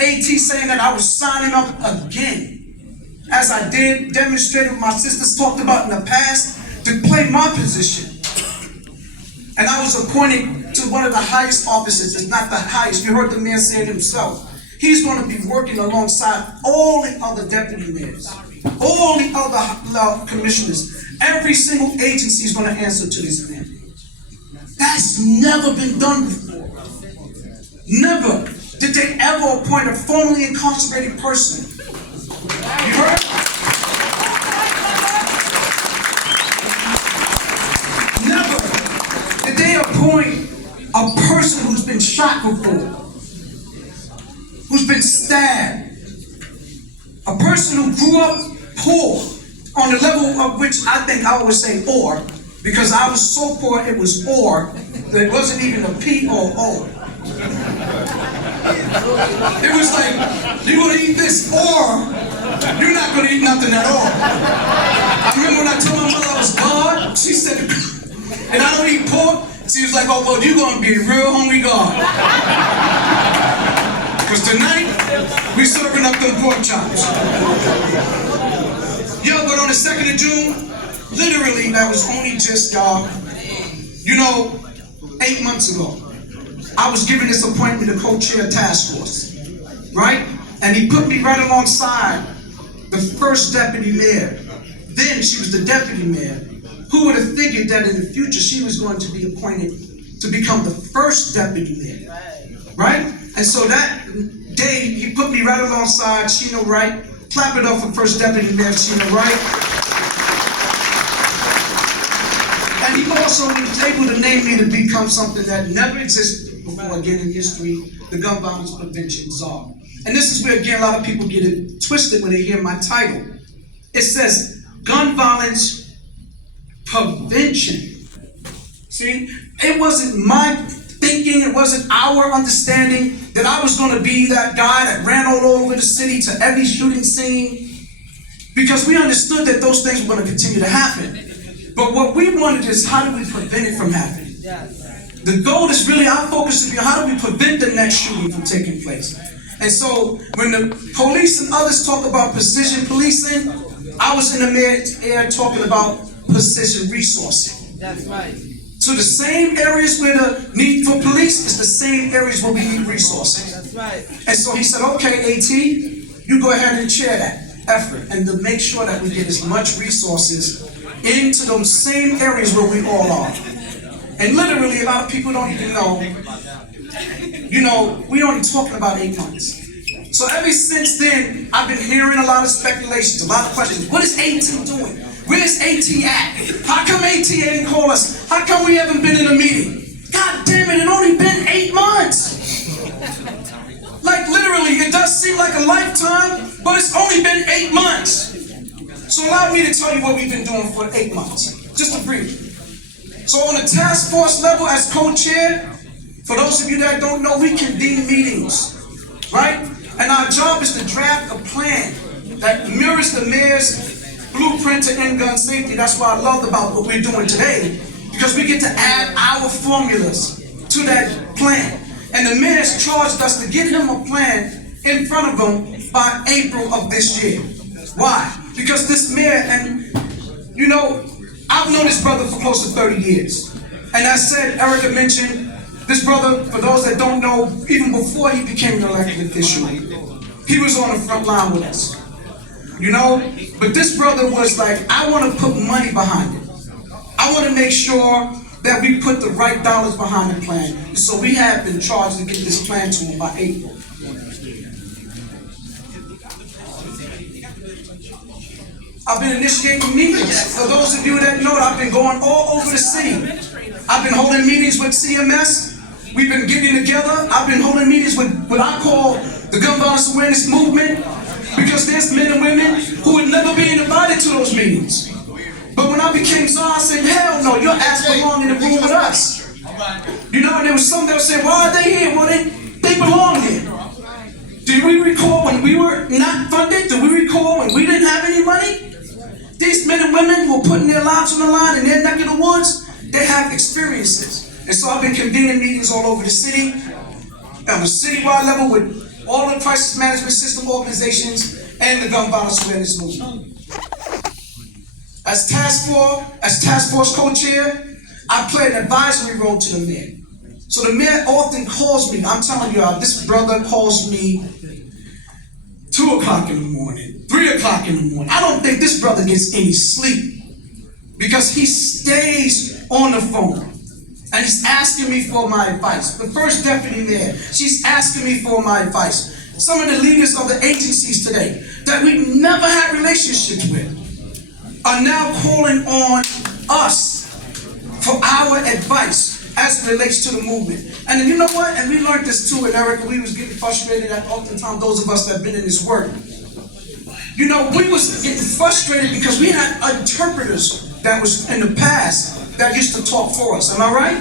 AT saying that I was signing up again, as I did, demonstrated what my sisters talked about in the past, to play my position. And I was appointed to one of the highest offices. It's not the highest. You heard the mayor say it himself. He's going to be working alongside all the other deputy mayors, all the other commissioners. Every single agency is going to answer to this man. That's never been done before. Never did they ever appoint a formerly incarcerated person. You heard? Never did they appoint a person who's been shot before, who's been stabbed, a person who grew up poor, on the level of which I think I always say or, because I was so poor it was or, that it wasn't even a P or O. It was like, you're gonna eat this or you're not gonna eat nothing at all. I remember when I told my mother I was God, she said, and I don't eat pork, she was like, oh, well, you're gonna be a real hungry God. Because tonight, we serving up them pork chops. Yo, but on the 2nd of June, literally, that was only just, 8 months ago, I was given this appointment to co-chair a task force, right? And he put me right alongside the first deputy mayor. Then she was the deputy mayor. Who would have figured that in the future she was going to be appointed to become the first deputy mayor, right? And so that day, he put me right alongside Sheena Wright. Clap it up for first deputy mayor Sheena Wright. And he also was able to name me to become something that never existed before again in history, the gun violence prevention czar. And this is where again a lot of people get it twisted when they hear my title. It says gun violence prevention. See, it wasn't my thinking, it wasn't our understanding that I was going to be that guy that ran all over the city to every shooting scene, because we understood that those things were going to continue to happen. But what we wanted is, how do we prevent it from happening? The goal is really, our focus is, how do we prevent the next shooting from taking place? And so when the police and others talk about precision policing, I was in the air talking about precision resourcing. That's right. So the same areas where the need for police is the same areas where we need resources. That's right. And so he said, okay, AT, you go ahead and chair that effort and to make sure that we get as much resources into those same areas where we all are. And literally, a lot of people don't even know, we're only talking about 8 months. So ever since then, I've been hearing a lot of speculations, a lot of questions. What is AT doing? Where's AT at? How come AT didn't call us? How come we haven't been in a meeting? God damn it, only been 8 months. Like literally, it does seem like a lifetime, but it's only been 8 months. So allow me to tell you what we've been doing for 8 months, just to brief. So on the task force level as co-chair, for those of you that don't know, we convene meetings, right? And our job is to draft a plan that mirrors the mayor's blueprint to end gun safety. That's what I loved about what we're doing today, because we get to add our formulas to that plan. And the mayor's charged us to get him a plan in front of him by April of this year. Why? Because this mayor, and I've known this brother for close to 30 years. And as said, Erica mentioned, this brother, for those that don't know, even before he became an elected official, he was on the front line with us. But this brother was like, I want to put money behind it. I want to make sure that we put the right dollars behind the plan. And so we have been charged to get this plan to him by April. I've been initiating meetings. For those of you that know, I've been going all over the city. I've been holding meetings with CMS. We've been getting together. I've been holding meetings with what I call the gun violence awareness movement, because there's men and women who would never be invited to those meetings. But when I became czar, I said, hell no, your ass belong in the room with us. And there was some that would say, why are they here? Well, they belong here. Do we recall when we were not funded? Do we recall when we didn't have any money? These men and women who are putting their lives on the line in their neck of the woods, they have experiences. And so I've been convening meetings all over the city, on a citywide level with all the crisis management system organizations, and the gun violence awareness movement. As task force co-chair, I play an advisory role to the mayor. So the mayor often calls me. I'm telling you, this brother calls me 2 o'clock in the morning, 3 o'clock in the morning. I don't think this brother gets any sleep because he stays on the phone and he's asking me for my advice. The first deputy mayor, she's asking me for my advice. Some of the leaders of the agencies today that we never had relationships with are now calling on us for our advice as it relates to the movement. And you know what? And we learned this too, and Erica, we was getting frustrated at oftentimes those of us that have been in this work. You know, we was getting frustrated because we had interpreters that was in the past that used to talk for us. Am I right?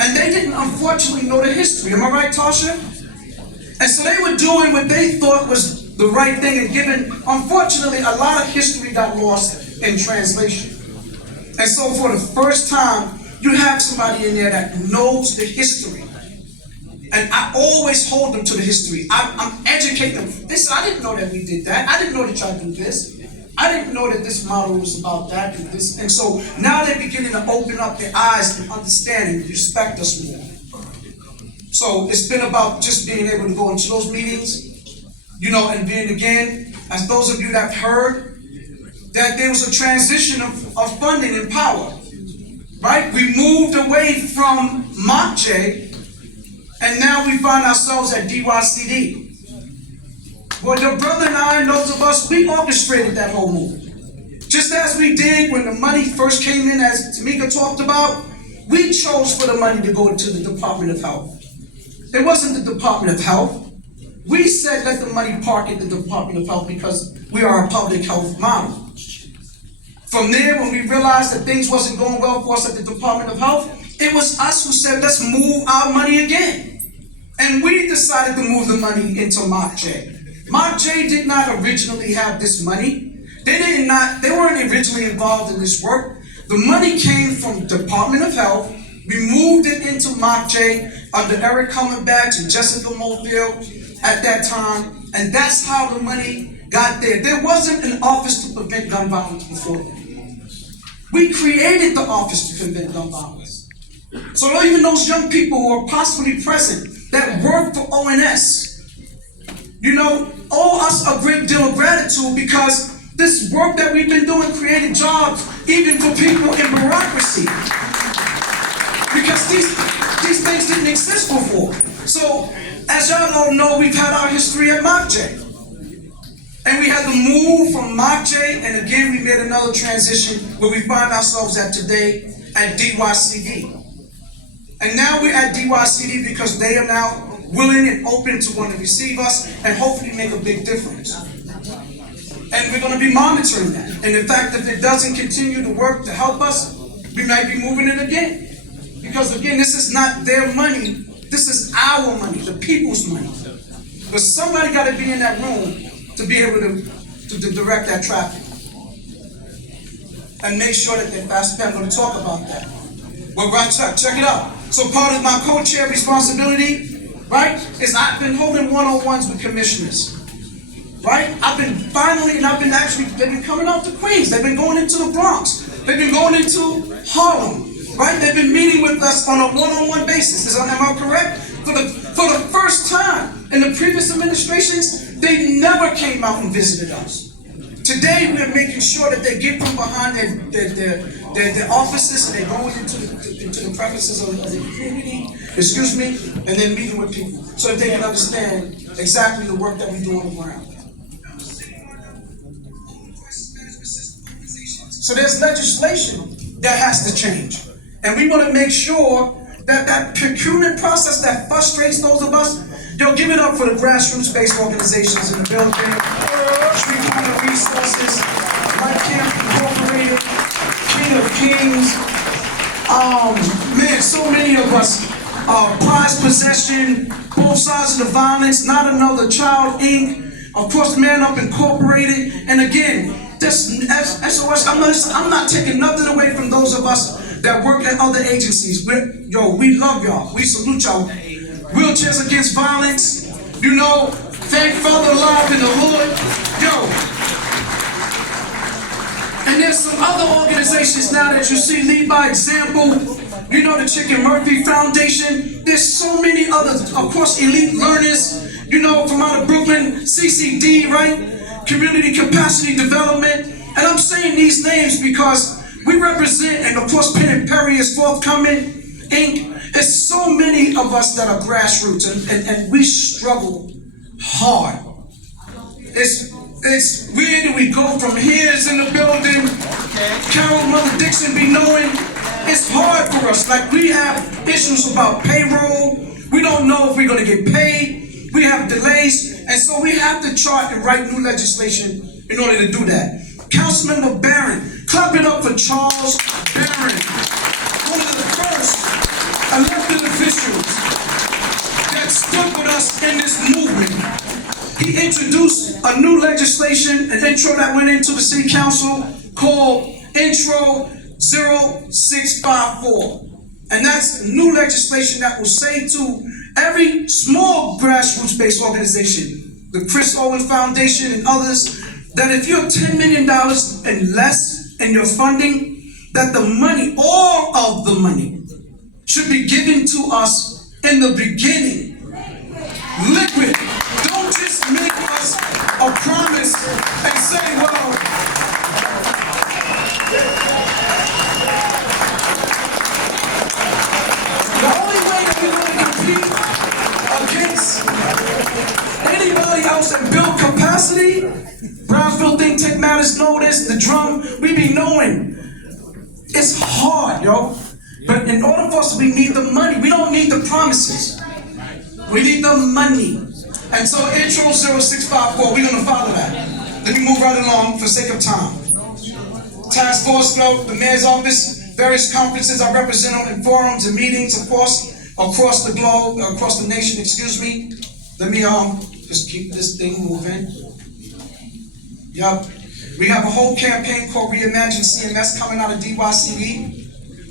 And they didn't unfortunately know the history. Am I right, Tasha? And so they were doing what they thought was the right thing and giving, unfortunately, a lot of history got lost in translation. And so for the first time, you have somebody in there that knows the history. And I always hold them to the history. I'm educating them. This, I didn't know that we did that. I didn't know that y'all do this. I didn't know that this model was about that and this. And so now they're beginning to open up their eyes and understand and respect us more. So it's been about just being able to go into those meetings, you know, and being again, as those of you that have heard, that there was a transition of funding and power, right? We moved away from Mock J, and now we find ourselves at DYCD. Well, your brother and I and those of us, we orchestrated that whole move. Just as we did when the money first came in, as Tamika talked about, we chose for the money to go to the Department of Health. It wasn't the Department of Health. We said let the money park at the Department of Health because we are a public health model. From there, when we realized that things wasn't going well for us at the Department of Health, it was us who said, let's move our money again. And we decided to move the money into Mock J. Mock J did not originally have this money. They weren't originally involved in this work. The money came from Department of Health. We moved it into Mock J under Eric Comingbatch and Jessica Mofield at that time. And that's how the money got there. There wasn't an office to prevent gun violence before that. We created the office to prevent gun violence. So even those young people who are possibly present that work for ONS, you know, owe us a great deal of gratitude because this work that we've been doing created jobs even for people in bureaucracy. Because these things didn't exist before. So, as y'all all know, we've had our history at Mock J. And we had to move from Mock J, and again, we made another transition where we find ourselves at today at DYCD. And now we're at DYCD because they are now willing and open to want to receive us and hopefully make a big difference. And we're going to be monitoring that. And in fact, if it doesn't continue to work to help us, we might be moving it again. Because again, this is not their money, this is our money, the people's money. But somebody got to be in that room to be able to direct that traffic. And make sure that they're fast. I'm going to talk about that. Well, right, check it out. So part of my co-chair responsibility, right, is I've been holding one-on-ones with commissioners. Right? they've been coming out to Queens. They've been going into the Bronx. They've been going into Harlem. Right? They've been meeting with us on a one-on-one basis. Am I correct? For the first time in the previous administrations, they never came out and visited us. Today, we're making sure that they get from behind their offices and they're going into the premises of the community, and then meeting with people so that they can understand exactly the work that we do on the ground. So there's legislation that has to change. And we want to make sure that that procurement process that frustrates those of us, they'll give it up for the grassroots-based organizations in the building, Street Corner Resources, Life Camp Incorporated, King of Kings, man, so many of us, Prize Possession, Both Sides of the Violence, Not Another Child, Inc., of course, Man Up Incorporated, and again, this SOS, I'm not taking nothing away from those of us that work at other agencies. We love y'all. We salute y'all. Wheelchairs Against Violence, You know, thank Father Alive in the hood. Yo. And there's some other organizations now that you see lead by example. You know, the Chicken Murphy Foundation. There's so many others. Of course, Elite Learners. You know, from out of Brooklyn, CCD, right? Community Capacity Development. And I'm saying these names because we represent, and of course, Penn and Perry is forthcoming, Inc. There's so many of us that are grassroots, and we struggle hard. It's where do we go from here? Is in the building. Carol, Mother Dixon be knowing. It's hard for us. Like, we have issues about payroll. We don't know if we're going to get paid. We have delays. And so we have to chart and write new legislation in order to do that. Councilmember Barron, clap it up for Charles Barron, one of the first elected officials that stood with us in this movement. He introduced a new legislation, an intro that went into the city council called Intro 0654. And that's new legislation that will say to every small grassroots-based organization, the Chris Owen Foundation and others, that if you're $10 million and less in your funding, that the money, all of the money, should be given to us in the beginning. Liquid. Don't just make us a promise and say, well, the only way that we're going to compete against anybody else and build capacity, Brownfield Think Tank Matters know this, the drum, we be knowing. It's hard, yo. But in order for us, we need the money. We don't need the promises. We need the money. And so Intro 0654, we're going to follow that. Let me move right along for sake of time. Task Force Flow, the Mayor's Office, various conferences I represent on in forums and meetings, of course, across the globe, across the nation, excuse me. Let me just keep this thing moving. Yup. We have a whole campaign called Reimagine CMS coming out of DYCE.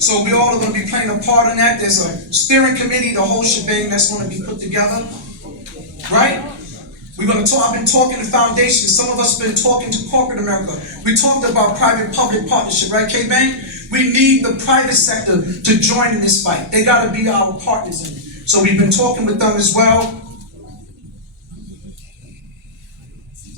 So we all are going to be playing a part in that. There's a steering committee, the whole shebang that's going to be put together. Right? We're going to talk. I've been talking to foundations. Some of us have been talking to corporate America. We talked about private-public partnership, right, K-Bang? We need the private sector to join in this fight. They got to be our partners in it. So we've been talking with them as well.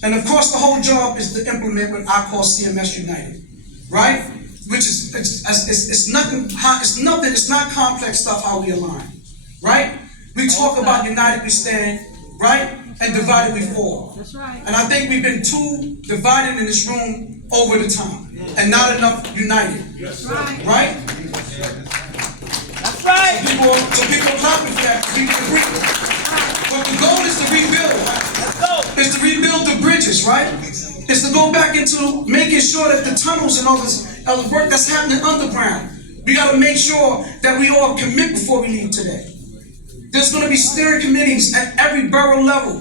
And of course, the whole job is to implement what I call CMS United, right? Which is it's nothing. It's not complex stuff. How we align, right? We talk about united we stand, right, and divided we fall. That's right. And I think we've been too divided in this room over the time, and not enough united. That's right. Right? That's right. So people clapping for that. We can agree. But the goal is to rebuild. Let's go. Is to rebuild the bridges, right? Is to go back into making sure that the tunnels and all this other work that's happening underground. We got to make sure that we all commit before we leave today. There's going to be steering committees at every borough level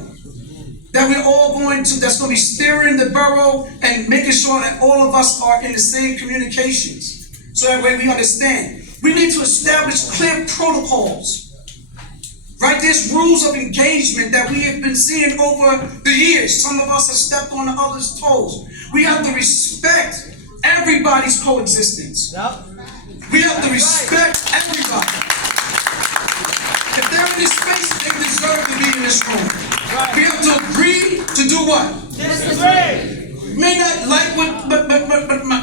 that we're all going to, that's going to be steering the borough and making sure that all of us are in the same communications. So that way we understand. We need to establish clear protocols. Right, there's rules of engagement that we have been seeing over the years. Some of us have stepped on the others' toes. We have to respect everybody's coexistence. Yep. We have to respect everybody. If they're in this space, they deserve to be in this room. Right. We have to agree to do what? Disagree. May not like what,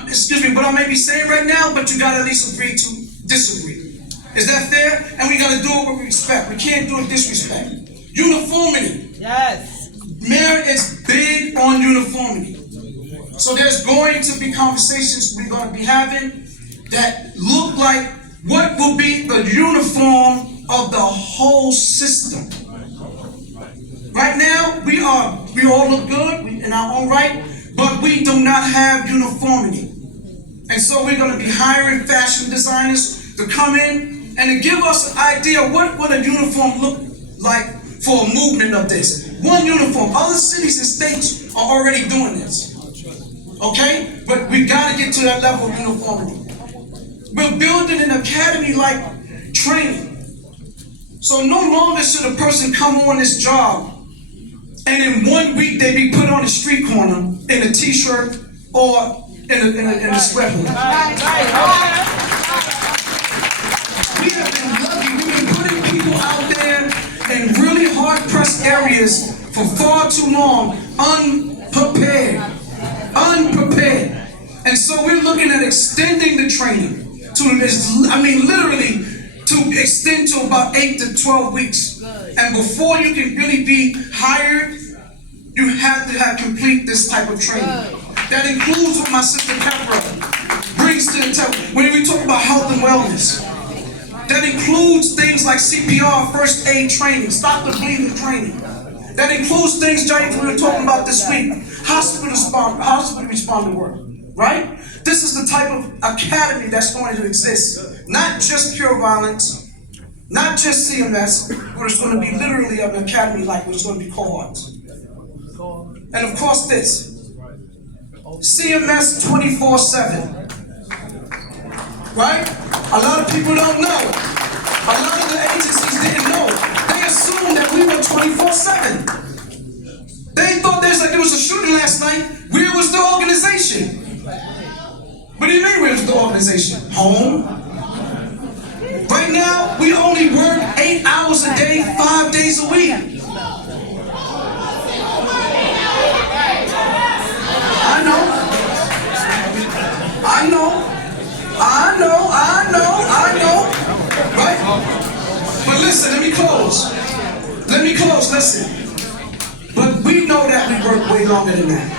excuse me, what I may be saying right now, but you gotta at least agree to disagree. Is that fair? And we got to do it with respect. We can't do it with disrespect. Uniformity. Yes. Mayor is big on uniformity. So there's going to be conversations we're going to be having that look like what will be the uniform of the whole system. Right now, we all look good in our own right, but we do not have uniformity. And so we're going to be hiring fashion designers to come in and to give us an idea of what a uniform look like for a movement of this. One uniform. Other cities and states are already doing this. Okay? But we got to get to that level of uniformity. We're building an academy-like training. So no longer should a person come on this job and in 1 week they be put on a street corner in a t-shirt or in a sweathood. We have been lucky. We've been putting people out there in really hard-pressed areas for far too long, unprepared. And so we're looking at extending the training to this, literally to extend to about 8 to 12 weeks. And before you can really be hired, you have to complete this type of training. That includes what my sister Kepra brings to the table. When we talk about health and wellness, that includes things like CPR, first aid training, stop the bleeding training. That includes things, James, we were talking about this week, hospital responder work, right? This is the type of academy that's going to exist. Not just pure violence, not just CMS, but it's going to be literally an academy like it's going to be cohorts. And of course this, CMS 24/7, right? A lot of people don't know. A lot of the agencies didn't know. They assumed that we were 24/7. They thought there was a shooting last night. Where was the organization? What do you mean where was the organization? Home? Right now, we only work 8 hours a day, 5 days a week. I know. Right? But listen, let me close, listen. But we know that we work way longer than that.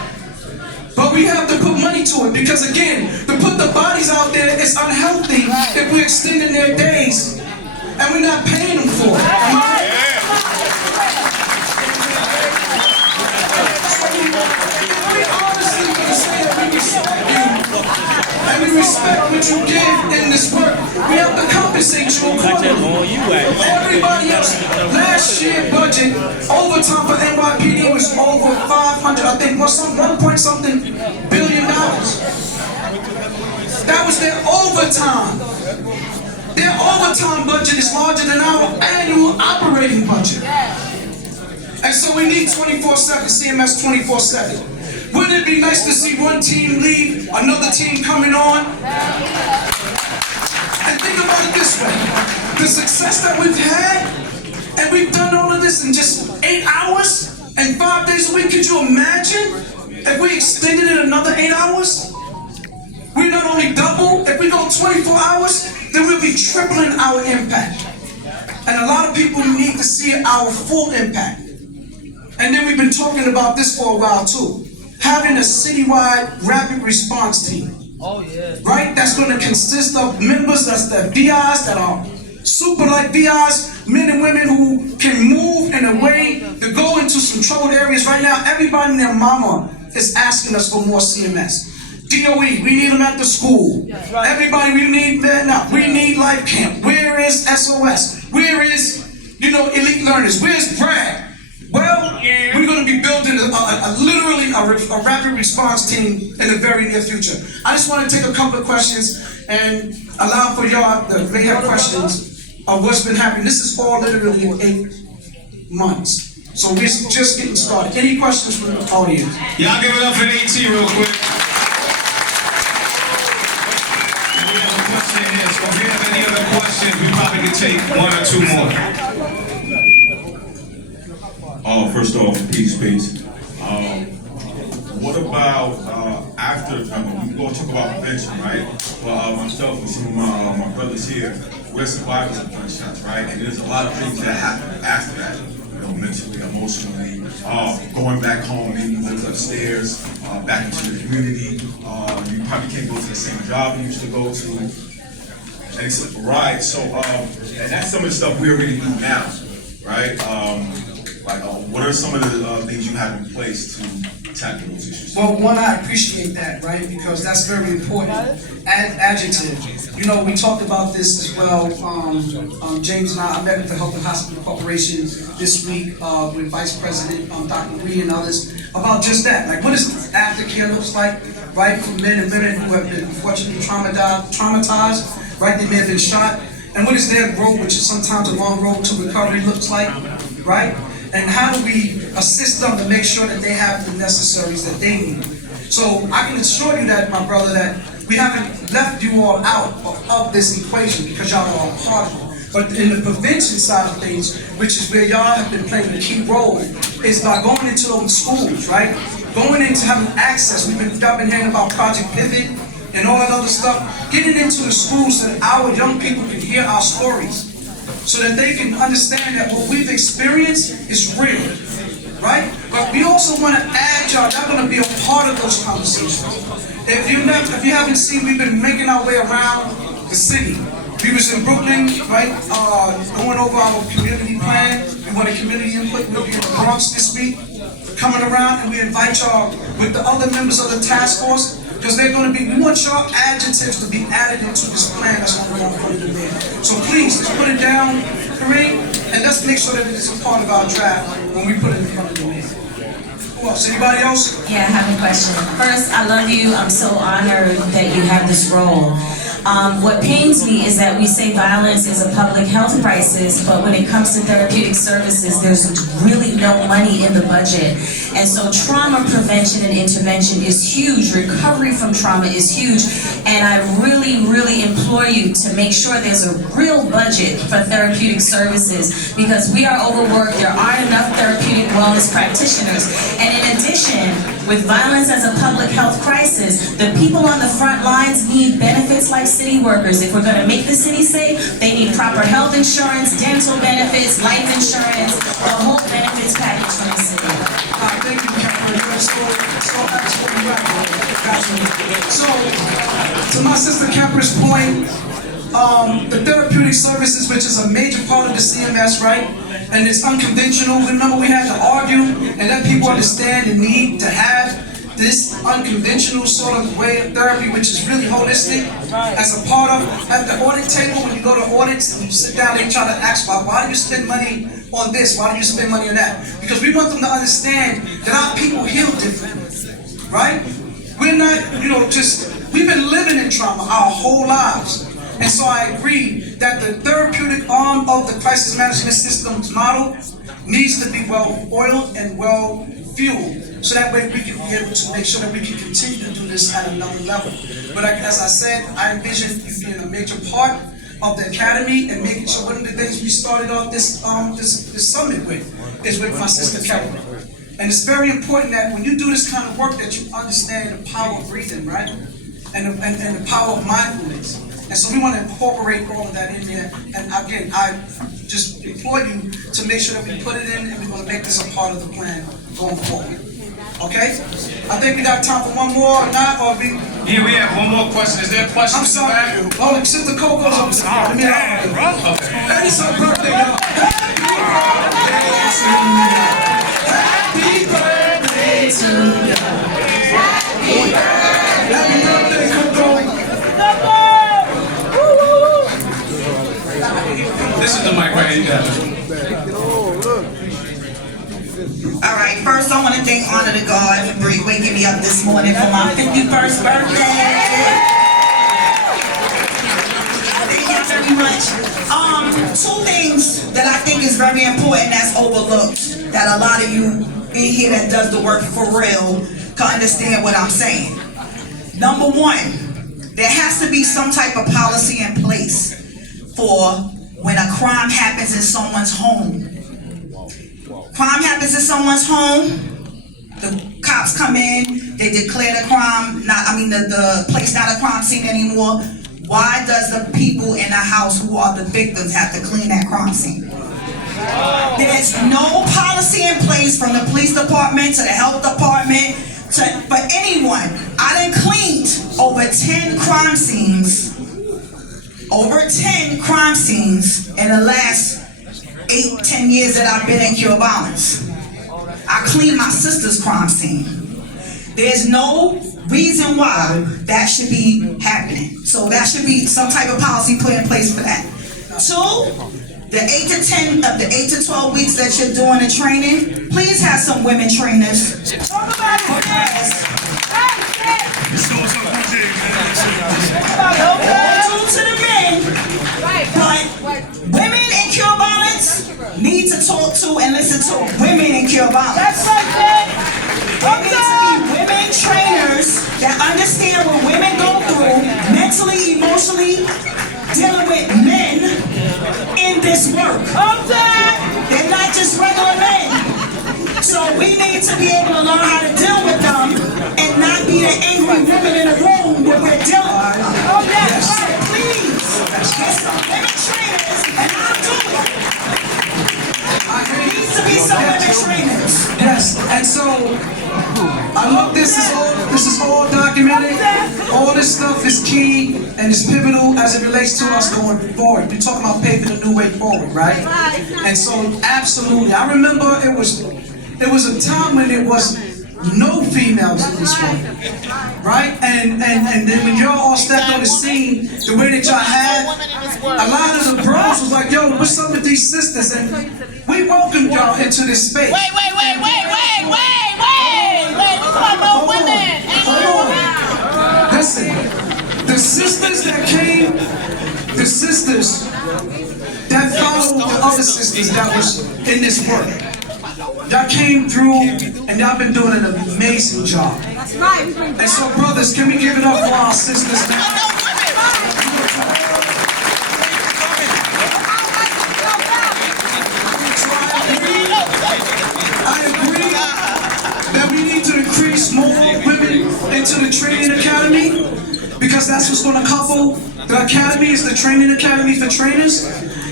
But we have to put money to it because, again, to put the bodies out there is unhealthy if we're extending their days and we're not paying them for it. Am I right? We honestly can say that we respect you and we respect what you give in this work. We have to compensate you accordingly. Everybody else, last year's budget, overtime for NYPD was over 500, I think, was some 1 point something billion dollars. That was their overtime. Their overtime budget is larger than our annual operating budget. And so we need 24/7, CMS 24/7. Wouldn't it be nice to see one team leave, another team coming on? And think about it this way. The success that we've had, and we've done all of this in just 8 hours and 5 days a week. Could you imagine if we extended it another 8 hours? We not only double, if we go 24 hours, then we'll be tripling our impact. And a lot of people need to see our full impact. And then we've been talking about this for a while too. Having a citywide rapid response team. Oh, yeah. Right? That's going to consist of members, that's the VIs that are super like VIs, men and women who can move in a way to go into some troubled areas. Right now, everybody and their mama is asking us for more CMS. DOE, we need them at the school. Right. Everybody, we need Life Camp. Where is SOS? Where is, Elite Learners? Where's Brad? Well, we're going to be building literally a rapid response team in the very near future. I just want to take a couple of questions and allow for y'all that may have questions of what's been happening. This is all literally in 8 months. So we're just getting started. Any questions from the audience? Y'all give it up for AT real quick. We have a question here, so if you have any other questions, we probably could take 1 or 2 more. First off, peace. What about after? We're going to talk about prevention, right? Well, myself and some of my brothers here, we're survivors of gunshots, right? And there's a lot of things that happen after that, mentally, emotionally, going back home, maybe you live upstairs, back into the community. You probably can't go to the same job you used to go to. And it's right. So, and that's some of the stuff we already do now, right? What are some of the things you have in place to tackle those issues? Well, one, I appreciate that, right? Because that's very important. Adjective. We talked about this as well. James and I met with the Health and Hospital Corporation this week with Vice President Dr. Lee and others about just that. Like, what does aftercare looks like, right? For men and women who have been unfortunately traumatized, right? They may have been shot. And what is their road, which is sometimes a long road to recovery, looks like, right? And how do we assist them to make sure that they have the necessaries that they need? So I can assure you that, my brother, that we haven't left you all out of this equation because y'all are a part of it. But in the prevention side of things, which is where y'all have been playing a key role, is by going into those schools, right? Going into having access. Y'all been hearing about Project Pivot and all that other stuff. Getting into the schools so that our young people can hear our stories, so that they can understand that what we've experienced is real, right? But we also want to add y'all going to be a part of those conversations. If you haven't seen, we've been making our way around the city. We was in Brooklyn, right, going over our community plan. We wanted community input. We'll be in the Bronx this week, coming around, and we invite y'all with the other members of the task force, because they're going to be, we want your adjectives to be added into this plan that's going to go in front of the mayor. So please, let's put it down, Kareem, and let's make sure that it is a part of our draft when we put it in front of the mayor. Who else? Anybody else? Yeah, I have a question. First, I love you. I'm so honored that you have this role. What pains me is that we say violence is a public health crisis, but when it comes to therapeutic services, there's really no money in the budget. And so trauma prevention and intervention is huge. Recovery from trauma is huge. And I really, really implore you to make sure there's a real budget for therapeutic services, because we are overworked. There aren't enough therapeutic wellness practitioners. And in addition, with violence as a public health crisis, the people on the front lines need benefits like city workers. If we're going to make the city safe, they need proper health insurance, dental benefits, life insurance, the whole benefits package from the city. Thank you, Catherine. You're so absolutely right. So, to my sister Capra's point, the therapeutic services, which is a major part of the CMS, right? And it's unconventional. Remember, we had to argue and let people understand the need to have this unconventional sort of way of therapy, which is really holistic, as a part of, at the audit table, when you go to audits and you sit down, they try to ask, why do you spend money on this? Why do you spend money on that? Because we want them to understand that our people heal differently, right? We're not, we've been living in trauma our whole lives. And so I agree that the therapeutic arm of the crisis management systems model needs to be well-oiled and well-fueled, so that way we can be able to make sure that we can continue to do this at another level. But as I said, I envision you being a major part of the academy and making sure one of the things we started off this summit with is with my sister Kelly. And it's very important that when you do this kind of work that you understand the power of breathing, right? And the power of mindfulness. And so we want to incorporate all of that in there. And again, I just implore you to make sure that we put it in, and we're going to make this a part of the plan going forward. Okay? I think we got time for one more or not, or we... Yeah, we have one more question. Is there a question? I'm sorry. Oh, Sister Coco's up there. That is her birthday, y'all. Happy birthday to you. Happy birthday, Coco. This is the mic right here. All right, first I want to thank honor to God for waking me up this morning for my 51st birthday. Thank you very much. Two things that I think is very important that's overlooked, that a lot of you in here that does the work for real can understand what I'm saying. Number one, there has to be some type of policy in place for when a crime happens in someone's home. Crime happens in someone's home, the cops come in, they declare the crime, the place not a crime scene anymore. Why does the people in the house who are the victims have to clean that crime scene? There's no policy in place from the police department to the health department for anyone. I done cleaned over 10 crime scenes. Over 10 crime scenes in the last 8-10 years that I've been in cure violence. I cleaned my sister's crime scene. There's no reason why that should be happening. So that should be some type of policy put in place for that. Two, the 8 to 12 weeks that you're doing the training, please have some women trainers. All due to the men, but Women in cure violence need to talk to and listen to women in cure violence. That's right, man. There need to be women trainers that understand what women go through mentally, emotionally, dealing with men in this work. They're not just regular men. So we need to be able to learn how to deal with them and not be the angry women in the room when we're dealing with them. So please, get some women trainers and I'll do it. There needs to be some women trainers. Yes, and so I look. This is all documented. All this stuff is key and is pivotal as it relates to us going forward. We're talking about paving a new way forward, right? And so, absolutely, I remember it was a time when there was no females in this room, right? And then when y'all all stepped on the scene, the way that y'all had, a lot of the bros was like, yo, what's up with these sisters? And we welcomed y'all into this space. Wait. We talking about women. Hold on. Listen, the sisters that came, the sisters that followed the other sisters that was in this work, y'all came through and y'all been doing an amazing job. That's right. And so, brothers, can we give it up for our sisters now? I agree that we need to increase more women into the training academy, because that's what's going to couple the academy is the training academy for trainers.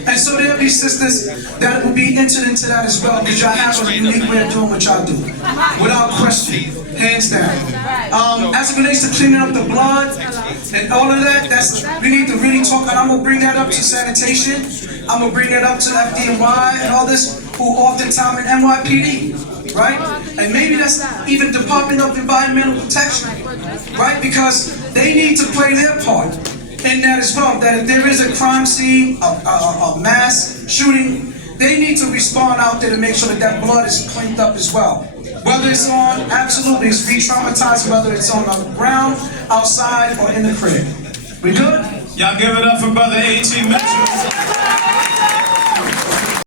And so there'll be sisters that will be entered into that as well, because y'all have a unique way of doing what y'all do, without question, hands down. As it relates to cleaning up the blood and all of that, we need to really talk, and I'm gonna bring that up to sanitation. I'm gonna bring that up to FDNY and all this, who oftentimes in NYPD, right? And maybe that's even Department of Environmental Protection, right? Because they need to play their part in that as well. That if there is a crime scene, a mass shooting, they need to respond out there to make sure that that blood is cleaned up as well. Whether it's on, absolutely, it's re-traumatized, whether it's on the ground, outside, or in the crib. We good? Y'all give it up for Brother A.T. Mitchell.